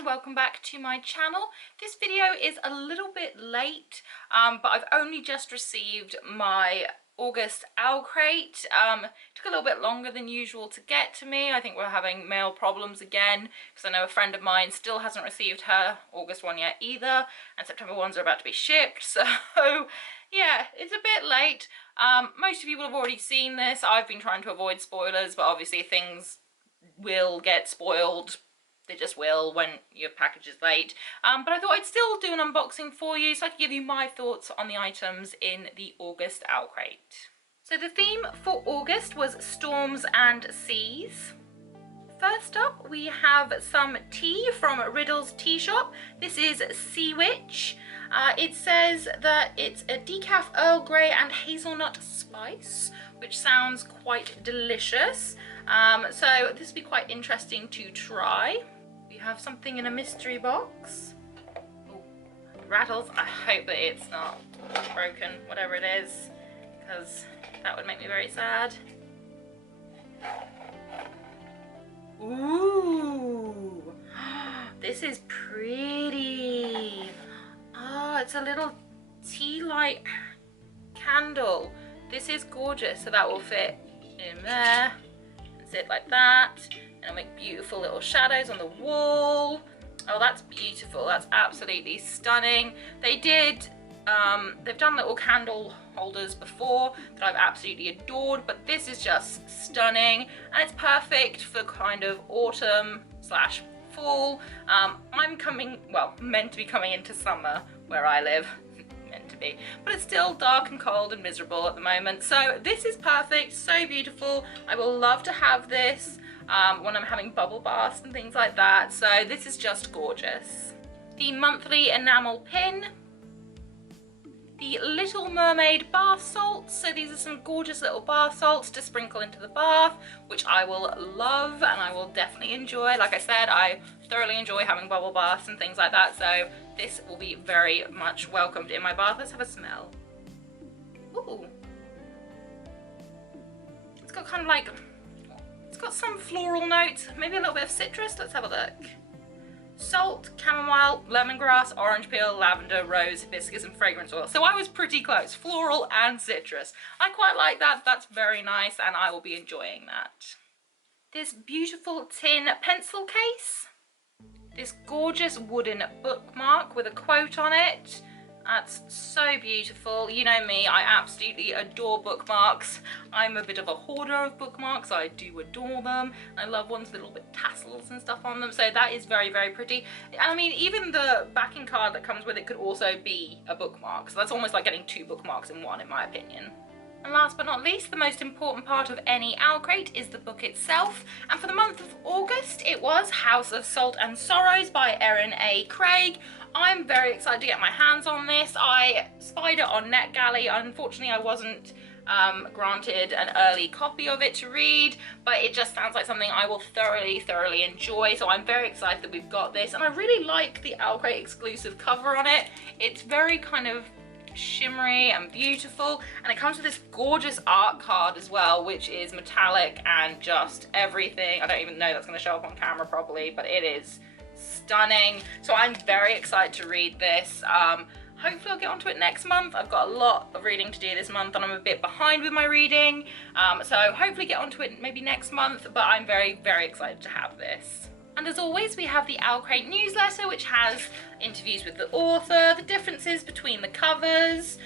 and welcome back to my channel. This video is a little bit late, but I've only just received my August OwlCrate. Took a little bit longer than usual to get to me. I think we're having mail problems again because I know a friend of mine still hasn't received her August one yet either, and September ones are about to be shipped, so yeah, it's a bit late. Most of you will have already seen this. I've been trying to avoid spoilers, but obviously things will get spoiled. They just will when your package is late. But I thought I'd still do an unboxing for you so I could give you my thoughts on the items in the August OwlCrate. So the theme for August was storms and seas. First up, we have some tea from Riddle's Tea Shop. This is Sea Witch. It says that it's a decaf Earl Grey and hazelnut spice, which sounds quite delicious. So this will be quite interesting to try. We have something in a mystery box. Oh, rattles. I hope that it's not broken, whatever it is, because that would make me very sad. Ooh, this is pretty. Oh, it's a little tea light candle. This is gorgeous. So that will fit in there and sit like that. And it'll make beautiful little shadows on the wall. Oh, that's beautiful. That's absolutely stunning. They've done little candle holders before that I've absolutely adored, but this is just stunning, and it's perfect for kind of autumn slash fall. I'm meant to be coming into summer where I live. Meant to be, but it's still dark and cold and miserable at the moment, so this is perfect. So beautiful. I will love to have this when I'm having bubble baths and things like that, so this is just gorgeous. The monthly enamel pin, the Little Mermaid bath salts. So these are some gorgeous little bath salts to sprinkle into the bath, which I will love and I will definitely enjoy. Like I said, I thoroughly enjoy having bubble baths and things like that, so this will be very much welcomed in my bath. Let's have a smell. Ooh. It's got kind of like, it's got some floral notes, maybe a little bit of citrus. Let's have a look. Salt, chamomile, lemongrass, orange peel, lavender, rose, hibiscus and fragrance oil. So I was pretty close, floral and citrus. I quite like that. That's very nice and I will be enjoying that. This beautiful tin pencil case. This gorgeous wooden bookmark with a quote on it. That's so beautiful. You know me, I absolutely adore bookmarks. I'm a bit of a hoarder of bookmarks. I do adore them. I love ones with little bit tassels and stuff on them, so that is very, very pretty. And I mean, even the backing card that comes with it could also be a bookmark, so that's almost like getting two bookmarks in one, in my opinion. And last but not least, the most important part of any OwlCrate is the book itself. And for the month of August, it was House of Salt and Sorrows by Erin A. Craig. I'm very excited to get my hands on this. I spied it on NetGalley. Unfortunately, I wasn't granted an early copy of it to read, but it just sounds like something I will thoroughly enjoy. So I'm very excited that we've got this, and I really like the OwlCrate exclusive cover on it. It's very kind of shimmery and beautiful, and it comes with this gorgeous art card as well, which is metallic and just everything. I don't even know that's going to show up on camera properly, but it is stunning. So I'm very excited to read this. Hopefully I'll get onto it next month. I've got a lot of reading to do this month and I'm a bit behind with my reading, so hopefully get onto it maybe next month, but I'm very excited to have this. And as always, we have the OwlCrate newsletter, which has interviews with the author, the differences between the covers,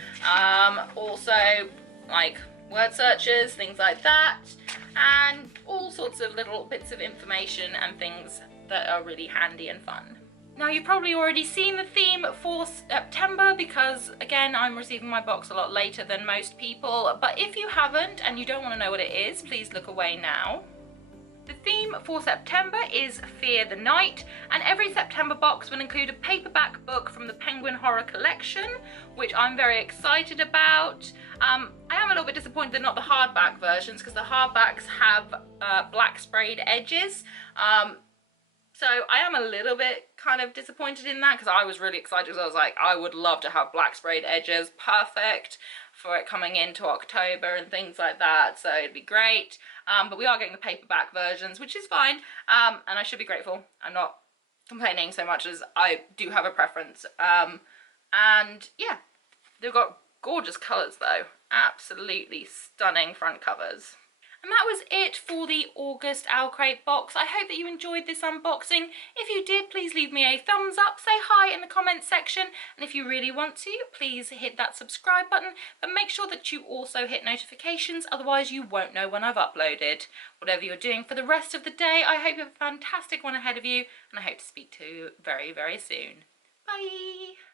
also like word searches, things like that, and all sorts of little bits of information and things that are really handy and fun. Now, you've probably already seen the theme for September because, again, I'm receiving my box a lot later than most people, but if you haven't and you don't want to know what it is, please look away now. The theme for September is Fear the Night, and every September box will include a paperback book from the Penguin Horror Collection, which I'm very excited about. I am a little bit disappointed they're not the hardback versions, because the hardbacks have black sprayed edges. So I am a little bit kind of disappointed in that, because I was really excited, because I was like, I would love to have black sprayed edges, perfect for it coming into October and things like that, so it'd be great. But we are getting the paperback versions, which is fine, and I should be grateful. I'm not complaining so much as I do have a preference. And yeah, they've got gorgeous colours though, absolutely stunning front covers. And that was it for the August OwlCrate box. I hope that you enjoyed this unboxing. If you did, please leave me a thumbs up, say hi in the comments section, and if you really want to, please hit that subscribe button, but make sure that you also hit notifications, otherwise you won't know when I've uploaded. Whatever you're doing for the rest of the day, I hope you have a fantastic one ahead of you, and I hope to speak to you very, very soon. Bye!